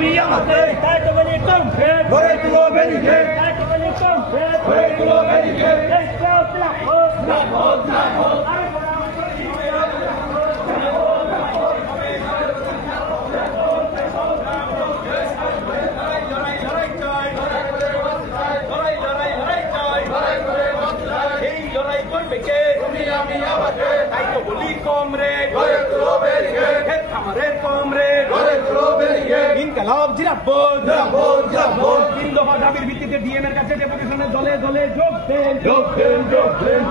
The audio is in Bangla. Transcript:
আমি আমাদের গড়ে তুলো ব্যারিকেড গড়ে তুলো ব্যারিকেড ইনকালাব জিরাবত জিরাবত জিরাবত তিন দফা দাবির ভিত্তিতে ডিএম এর কাছে ডেপুটেশনের দলে দলে যোগ দেন যোগ দেন যোগ দেন